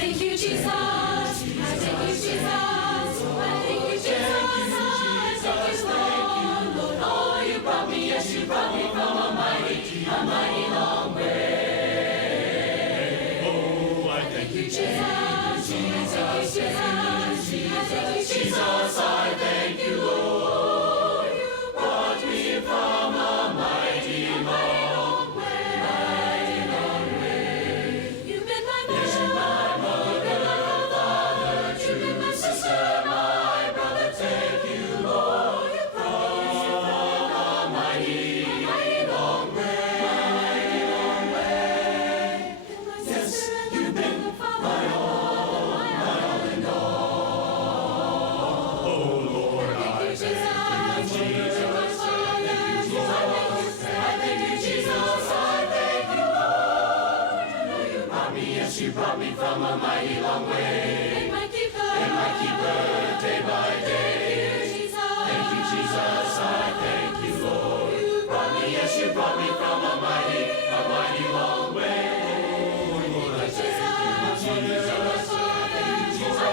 Thank you, Jesus. I thank you, Jesus. I thank you, Jesus. I thank you, Lord. Oh, you brought me, yes, you brought me from a mighty long way. Oh, I thank you, Jesus. I thank you, Jesus. I thank you, Lord. You brought me from a mighty long way. You've been my mother. You've been my sister, my brother. Thank you, Lord. You brought me from a mighty long way. You're my sister and my brother, Father. My all and all. Oh, Lord, I Thank you, Jesus. I thank you, Jesus. I thank you, Lord. I know you brought me, yes, you brought me from a mighty long way. And my keeper, day by day. Thank you, Jesus. I thank you, Lord. You brought me, yes, you brought me from a mighty long way. Oh, Lord, I thank you, Jesus.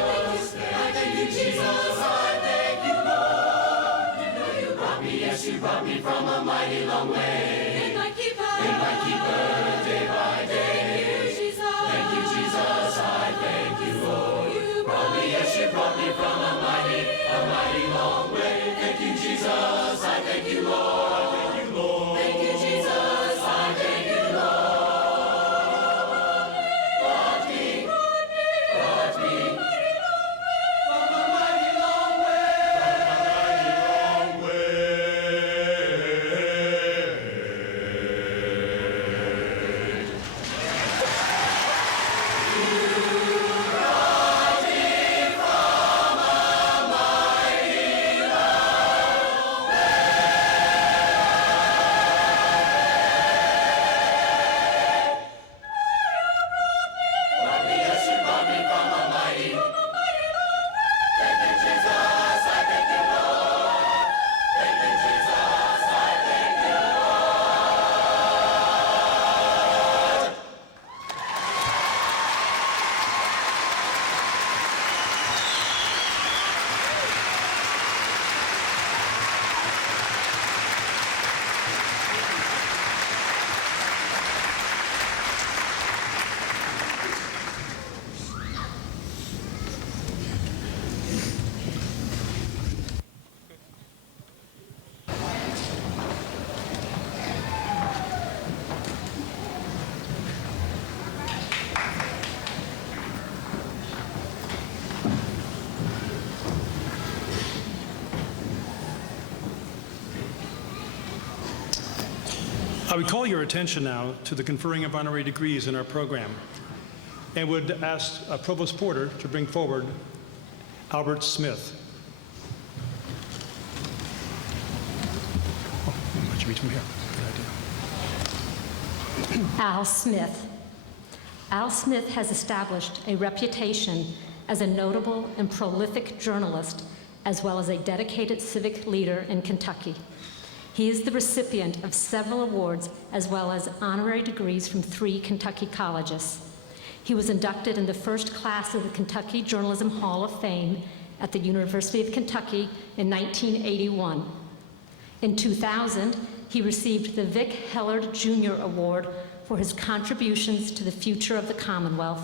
I thank you, Jesus. I thank you, Lord. You know you brought me, yes, you brought me from a mighty long way. And my keeper, day by day. Thank you, Jesus. I thank you, Lord. You brought me, yes, you brought me from a mighty long way. Thank you, Jesus. I thank you, Lord. Thank you, Lord. Thank you, Jesus. I thank you, Lord. Brought me from a mighty long I would call your attention now to the conferring of honorary degrees in our program and would ask Provost Porter to bring forward Albert Smith. Oh, why don't you reach from here? Good idea. Al Smith. Al Smith has established a reputation as a notable and prolific journalist, as well as a dedicated civic leader in Kentucky. He is the recipient of several awards, as well as honorary degrees from 3 Kentucky colleges. He was inducted in the first class of the Kentucky Journalism Hall of Fame at the University of Kentucky in 1981. In 2000, he received the Vic Hellard Jr. Award for his contributions to the future of the Commonwealth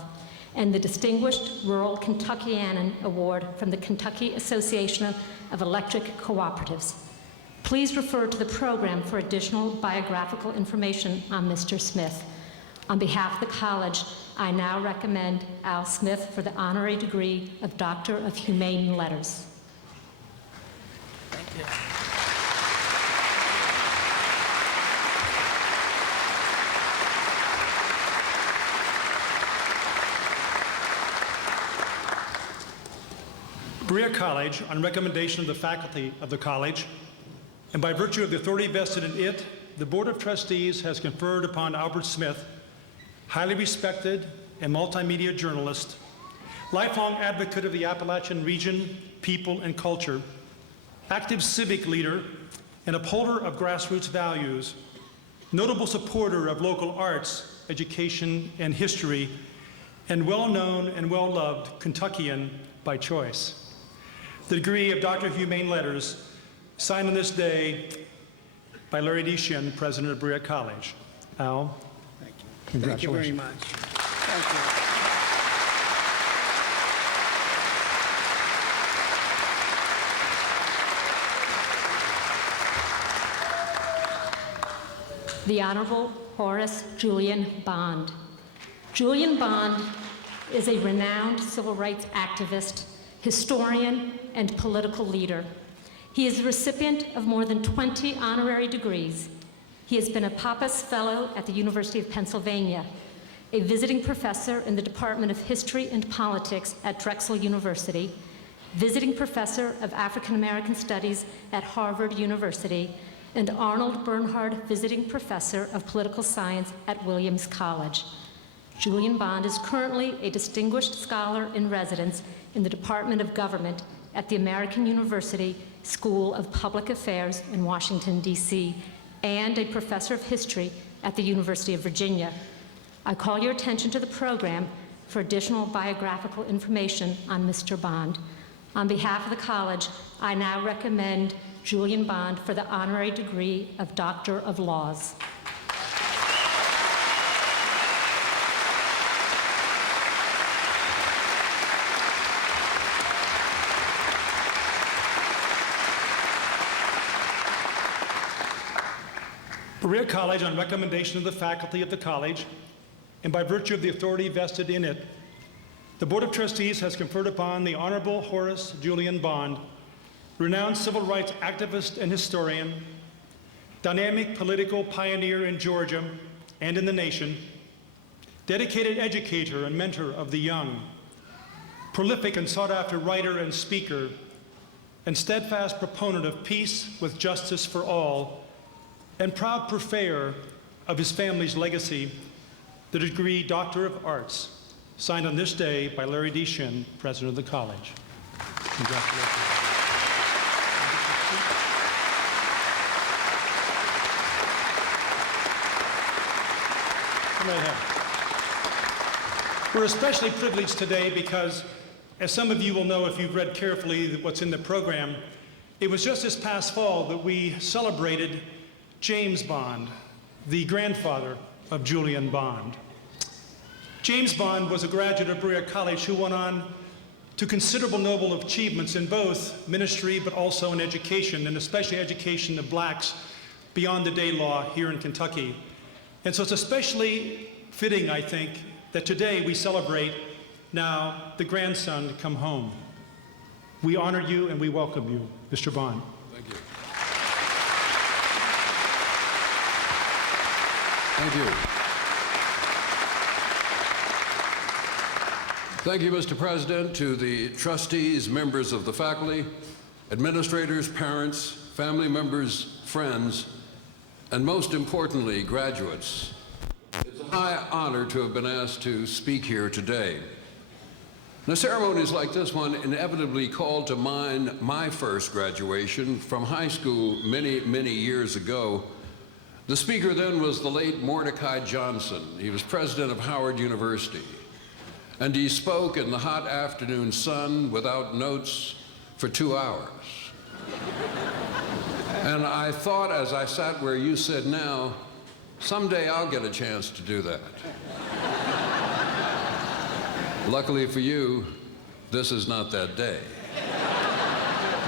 and the Distinguished Rural Kentuckianan Award from the Kentucky Association of Electric Cooperatives. Please refer to the program for additional biographical information on Mr. Smith. On behalf of the college, I now recommend Al Smith for the honorary degree of Doctor of Humane Letters. Thank you. Berea College, on recommendation of the faculty of the college, and by virtue of the authority vested in it, the Board of Trustees has conferred upon Albert Smith, highly respected and multimedia journalist, lifelong advocate of the Appalachian region, people, and culture, active civic leader, and upholder of grassroots values, notable supporter of local arts, education, and history, and well-known and well-loved Kentuckian by choice. The degree of Doctor of Humane Letters, signed on this day by Larry D. Shin, President of Berea College. Al, Thank you. congratulations. Thank you very much. Thank you. The Honorable Horace Julian Bond. Julian Bond is a renowned civil rights activist, historian, and political leader. He is the recipient of more than 20 honorary degrees. He has been a Pappas Fellow at the University of Pennsylvania, a visiting professor in the Department of History and Politics at Drexel University, visiting professor of African American Studies at Harvard University, and Arnold Bernhard Visiting Professor of Political Science at Williams College. Julian Bond is currently a distinguished scholar in residence in the Department of Government at the American University School of Public Affairs in Washington, D.C., and a professor of history at the University of Virginia. I call your attention to the program for additional biographical information on Mr. Bond. On behalf of the college, I now recommend Julian Bond for the honorary degree of Doctor of Laws. Berea College, on recommendation of the faculty of the college, and by virtue of the authority vested in it, the Board of Trustees has conferred upon the Honorable Horace Julian Bond, renowned civil rights activist and historian, dynamic political pioneer in Georgia and in the nation, dedicated educator and mentor of the young, prolific and sought-after writer and speaker, and steadfast proponent of peace with justice for all, and proud purveyor of his family's legacy, the degree Doctor of Arts, signed on this day by Larry D. Shin, President of the college. Congratulations. We're especially privileged today because, as some of you will know if you've read carefully what's in the program, it was just this past fall that we celebrated James Bond, the grandfather of Julian Bond. James Bond was a graduate of Berea College who went on to considerable noble achievements in both ministry but also in education, and especially education of blacks beyond the day law here in Kentucky. And so it's especially fitting, I think, that today we celebrate now the grandson to come home. We honor you and we welcome you, Mr. Bond. Thank you. Thank you. Thank you, Mr. President, to the trustees, members of the faculty, administrators, parents, family members, friends, and most importantly, graduates. It's a high honor to have been asked to speak here today. Now, ceremonies like this one inevitably call to mind my first graduation from high school many, many years ago. The speaker then was the late Mordecai Johnson. He was president of Howard University. And he spoke in the hot afternoon sun without notes for 2 hours. And I thought as I sat where you sit now, someday I'll get a chance to do that. Luckily for you, this is not that day.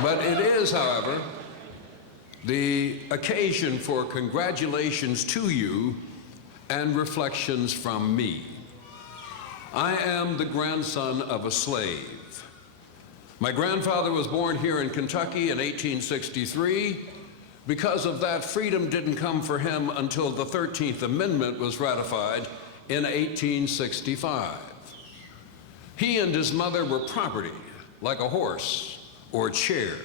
But it is, however, the occasion for congratulations to you and reflections from me. I am the grandson of a slave. My grandfather was born here in Kentucky in 1863. Because of that, freedom didn't come for him until the 13th Amendment was ratified in 1865. He and his mother were property, like a horse or chair.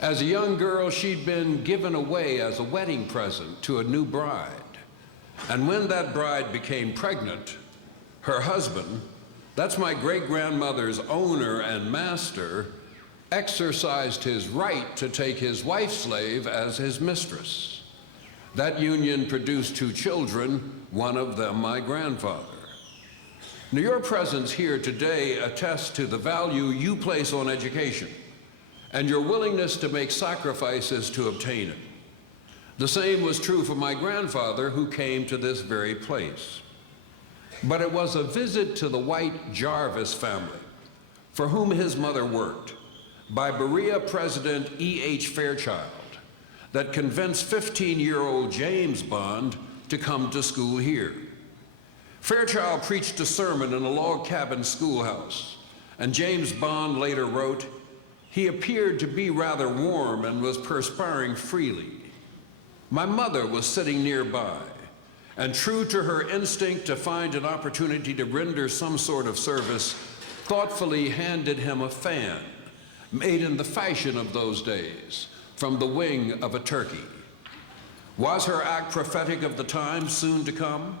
As a young girl, she'd been given away as a wedding present to a new bride. And when that bride became pregnant, her husband, that's my great-grandmother's owner and master, exercised his right to take his wife slave as his mistress. That union produced 2 children, one of them my grandfather. Now, your presence here today attests to the value you place on education and your willingness to make sacrifices to obtain it. The same was true for my grandfather, who came to this very place. But it was a visit to the White Jarvis family, for whom his mother worked, by Berea President E.H. Fairchild, that convinced 15-year-old James Bond to come to school here. Fairchild preached a sermon in a log cabin schoolhouse, and James Bond later wrote, "He appeared to be rather warm and was perspiring freely. My mother was sitting nearby, and true to her instinct to find an opportunity to render some sort of service, thoughtfully handed him a fan, made in the fashion of those days, from the wing of a turkey. Was her act prophetic of the time soon to come,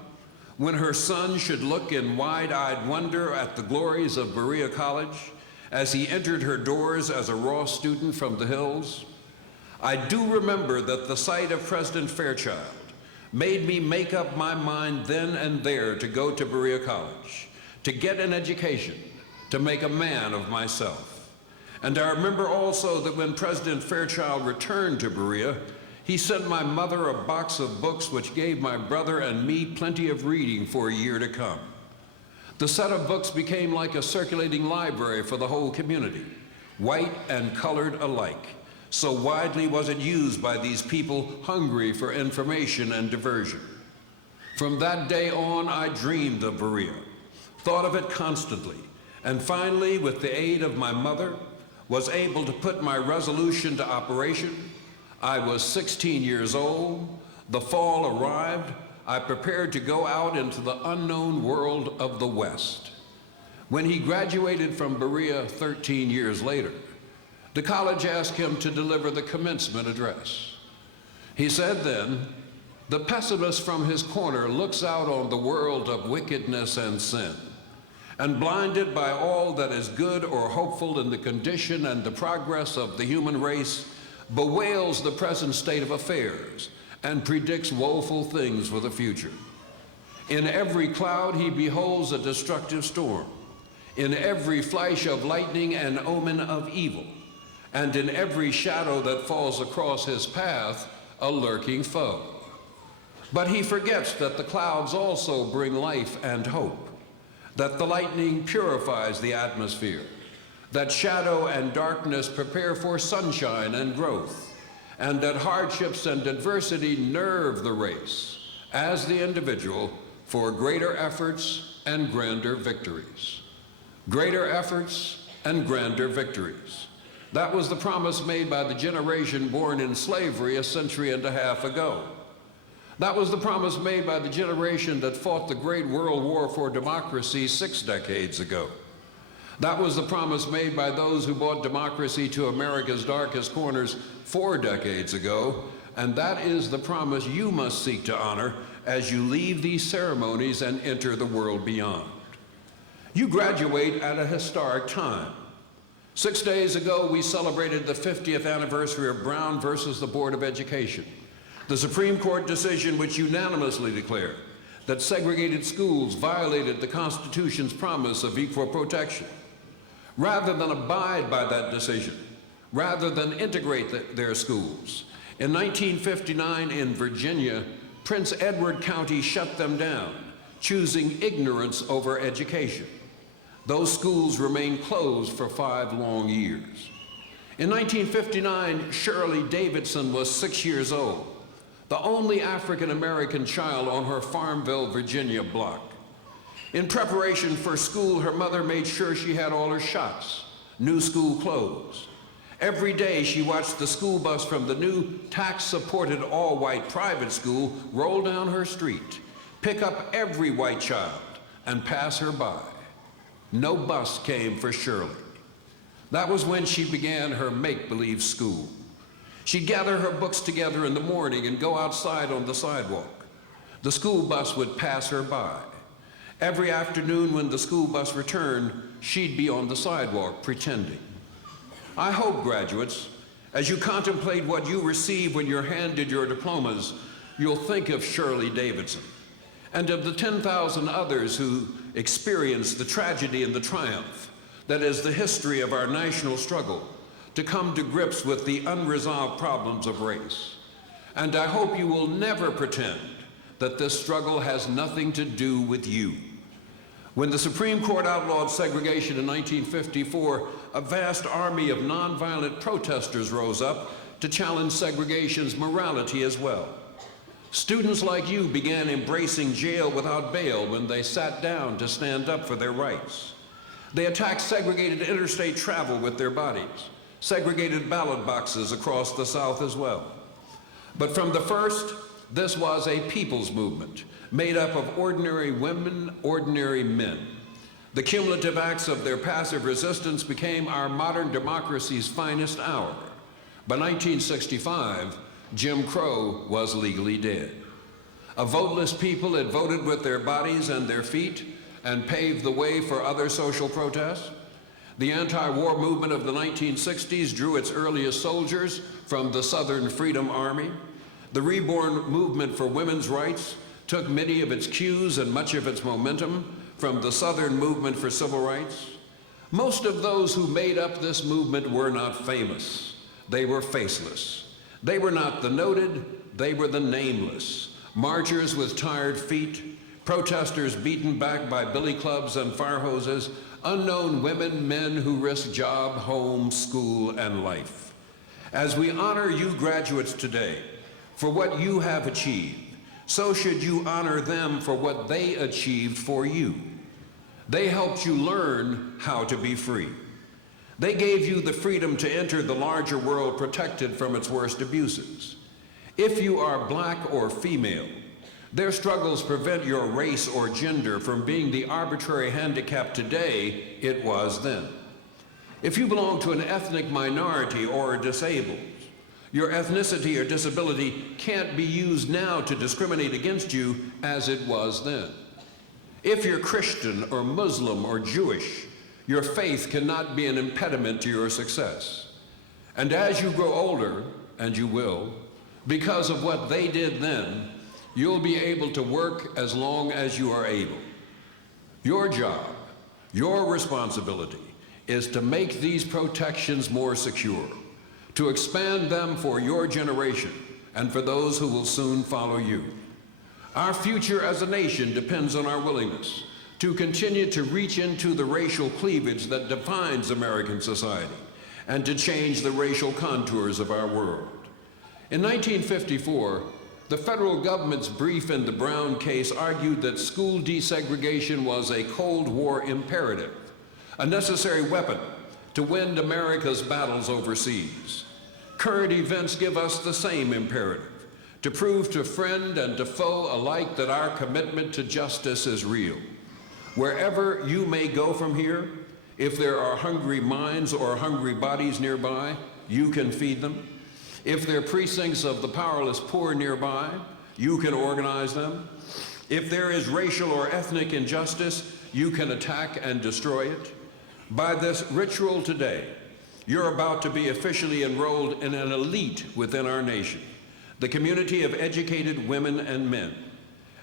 when her son should look in wide-eyed wonder at the glories of Berea College as he entered her doors as a raw student from the hills? I do remember that the sight of President Fairchild made me make up my mind then and there to go to Berea College, to get an education, to make a man of myself. And I remember also that when President Fairchild returned to Berea, he sent my mother a box of books which gave my brother and me plenty of reading for a year to come. The set of books became like a circulating library for the whole community, white and colored alike. So widely was it used by these people hungry for information and diversion. From that day on, I dreamed of Berea, thought of it constantly, and finally, with the aid of my mother, was able to put my resolution to operation. I was 16 years old. The fall arrived. I prepared to go out into the unknown world of the West. When he graduated from Berea 13 years later, the college asked him to deliver the commencement address. He said then, "The pessimist from his corner looks out on the world of wickedness and sin, and blinded by all that is good or hopeful in the condition and the progress of the human race, bewails the present state of affairs and predicts woeful things for the future. In every cloud he beholds a destructive storm, in every flash of lightning an omen of evil, and in every shadow that falls across his path a lurking foe. But he forgets that the clouds also bring life and hope, that the lightning purifies the atmosphere, that shadow and darkness prepare for sunshine and growth, and that hardships and adversity nerve the race, as the individual, for greater efforts and grander victories. Greater efforts and grander victories. That was the promise made by the generation born in slavery a century and a half ago. That was the promise made by the generation that fought the Great World War for democracy 6 decades ago. That was the promise made by those who brought democracy to America's darkest corners 4 decades ago, and that is the promise you must seek to honor as you leave these ceremonies and enter the world beyond. You graduate at a historic time. 6 days ago, we celebrated the 50th anniversary of Brown versus the Board of Education, the Supreme Court decision which unanimously declared that segregated schools violated the Constitution's promise of equal protection. Rather than abide by that decision, rather than integrate their schools, in 1959 in Virginia, Prince Edward County shut them down, choosing ignorance over education. Those schools remained closed for 5 long years. In 1959, Shirley Davidson was 6 years old, the only African-American child on her Farmville, Virginia block. In preparation for school, her mother made sure she had all her shots, new school clothes. Every day she watched the school bus from the new tax-supported all-white private school roll down her street, pick up every white child, and pass her by. No bus came for Shirley. That was when she began her make-believe school. She'd gather her books together in the morning and go outside on the sidewalk. The school bus would pass her by. Every afternoon when the school bus returned, she'd be on the sidewalk pretending. I hope, graduates, as you contemplate what you receive when you're handed your diplomas, you'll think of Shirley Davidson and of the 10,000 others who experienced the tragedy and the triumph that is the history of our national struggle to come to grips with the unresolved problems of race. And I hope you will never pretend that this struggle has nothing to do with you. When the Supreme Court outlawed segregation in 1954, a vast army of nonviolent protesters rose up to challenge segregation's morality as well. Students like you began embracing jail without bail when they sat down to stand up for their rights. They attacked segregated interstate travel with their bodies, segregated ballot boxes across the South as well. But from the first, this was a people's movement made up of ordinary women, ordinary men. The cumulative acts of their passive resistance became our modern democracy's finest hour. By 1965, Jim Crow was legally dead. A voteless people had voted with their bodies and their feet and paved the way for other social protests. The anti-war movement of the 1960s drew its earliest soldiers from the Southern Freedom Army. The reborn movement for women's rights took many of its cues and much of its momentum from the Southern movement for civil rights. Most of those who made up this movement were not famous. They were faceless. They were not the noted, they were the nameless. Marchers with tired feet, protesters beaten back by billy clubs and fire hoses, unknown women, men who risked job, home, school, and life. As we honor you graduates today for what you have achieved, so should you honor them for what they achieved for you. They helped you learn how to be free. They gave you the freedom to enter the larger world protected from its worst abuses. If you are black or female, their struggles prevent your race or gender from being the arbitrary handicap today it was then. If you belong to an ethnic minority or are disabled, your ethnicity or disability can't be used now to discriminate against you as it was then. If you're Christian or Muslim or Jewish, your faith cannot be an impediment to your success. And as you grow older, and you will, because of what they did then, you'll be able to work as long as you are able. Your job, your responsibility, is to make these protections more secure, to expand them for your generation and for those who will soon follow you. Our future as a nation depends on our willingness to continue to reach into the racial cleavage that defines American society and to change the racial contours of our world. In 1954, the federal government's brief in the Brown case argued that school desegregation was a Cold War imperative, a necessary weapon to win America's battles overseas. Current events give us the same imperative, to prove to friend and to foe alike that our commitment to justice is real. Wherever you may go from here, if there are hungry minds or hungry bodies nearby, you can feed them. If there are precincts of the powerless poor nearby, you can organize them. If there is racial or ethnic injustice, you can attack and destroy it. By this ritual today, you're about to be officially enrolled in an elite within our nation, the community of educated women and men.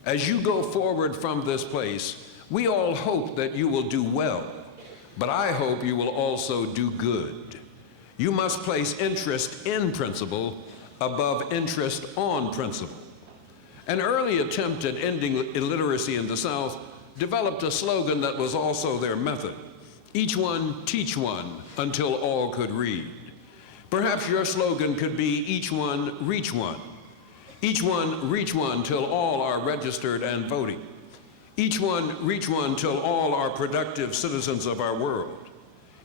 As you go forward from this place, we all hope that you will do well, but I hope you will also do good. You must place interest in principle above interest on principle. An early attempt at ending illiteracy in the South developed a slogan that was also their method: each one, teach one, until all could read. Perhaps your slogan could be each one, reach one. Each one, reach one till all are registered and voting. Each one, reach one till all are productive citizens of our world.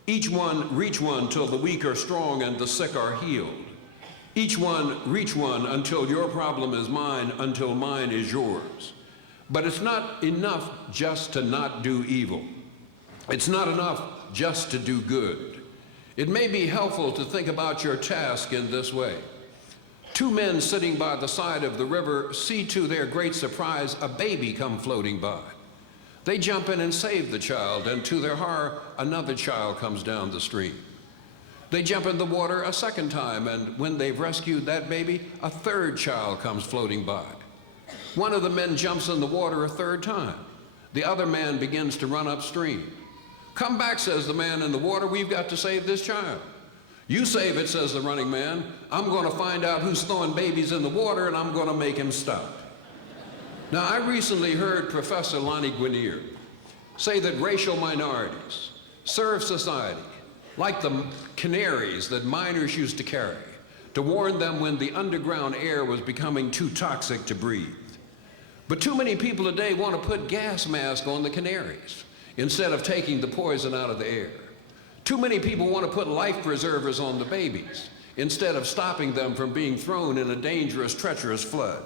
Each one, reach one till the weak are strong and the sick are healed. Each one, reach one until your problem is mine, until mine is yours. But it's not enough just to not do evil. It's not enough just to do good. It may be helpful to think about your task in this way. Two men sitting by the side of the river see to their great surprise a baby come floating by. They jump in and save the child, and to their horror, another child comes down the stream. They jump in the water a second time, and when they've rescued that baby, a third child comes floating by. One of the men jumps in the water a third time. The other man begins to run upstream. "Come back," says the man in the water, "we've got to save this child." "You save it," says the running man. "I'm going to find out who's throwing babies in the water, and I'm going to make him stop." Now, I recently heard Professor Lonnie Guinier say that racial minorities serve society like the canaries that miners used to carry to warn them when the underground air was becoming too toxic to breathe. But too many people today want to put gas masks on the canaries instead of taking the poison out of the air. Too many people want to put life preservers on the babies instead of stopping them from being thrown in a dangerous, treacherous flood.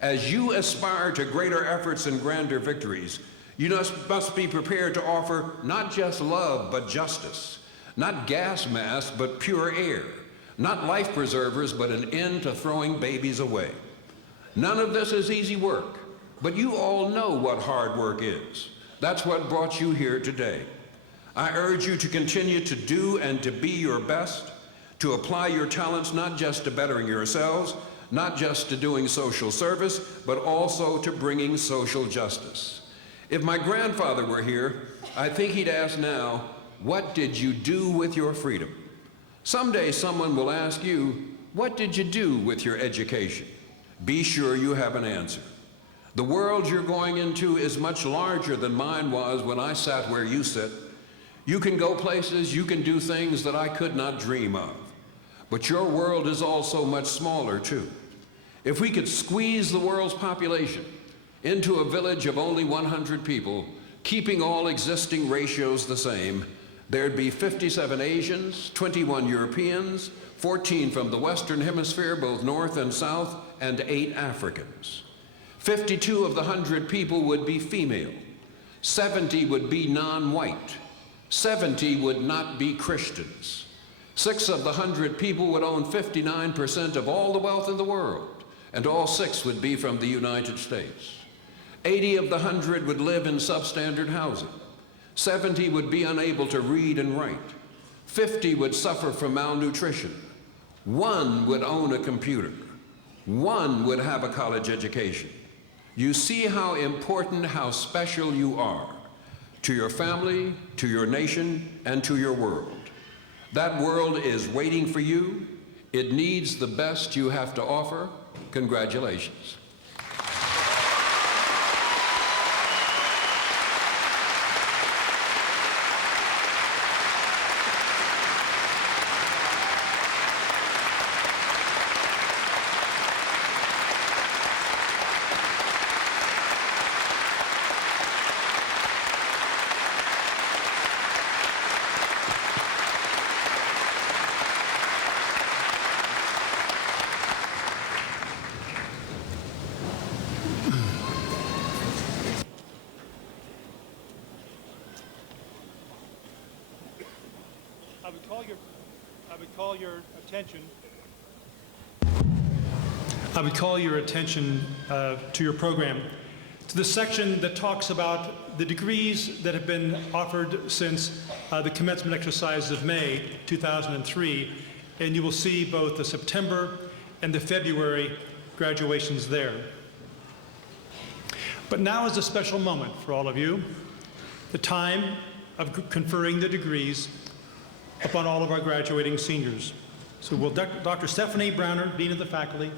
As you aspire to greater efforts and grander victories, you must be prepared to offer not just love, but justice. Not gas masks, but pure air. Not life preservers, but an end to throwing babies away. None of this is easy work, but you all know what hard work is. That's what brought you here today. I urge you to continue to do and to be your best, to apply your talents not just to bettering yourselves, not just to doing social service, but also to bringing social justice. If my grandfather were here, I think he'd ask now, what did you do with your freedom? Someday someone will ask you, what did you do with your education? Be sure you have an answer. The world you're going into is much larger than mine was when I sat where you sit. You can go places, you can do things that I could not dream of. But your world is also much smaller too. If we could squeeze the world's population into a village of only 100 people, keeping all existing ratios the same, there'd be 57 Asians, 21 Europeans, 14 from the Western Hemisphere, both North and South, and 8 Africans. 52 of the 100 people would be female. 70 would be non-white. 70 would not be Christians. 6 of the 100 people would own 59% of all the wealth in the world, and all 6 would be from the United States. 80 of the 100 would live in substandard housing. 70 would be unable to read and write. 50 would suffer from malnutrition. 1 would own a computer. 1 would have a college education. You see how important, how special you are to your family, to your nation, and to your world. That world is waiting for you. It needs the best you have to offer. Congratulations. I would call your attention to your program, to the section that talks about the degrees that have been offered since the commencement exercises of May 2003, and you will see both the September and the February graduations there. But now is a special moment for all of you, the time of conferring the degrees upon all of our graduating seniors. So will Dr. Stephanie Browner, Dean of the Faculty,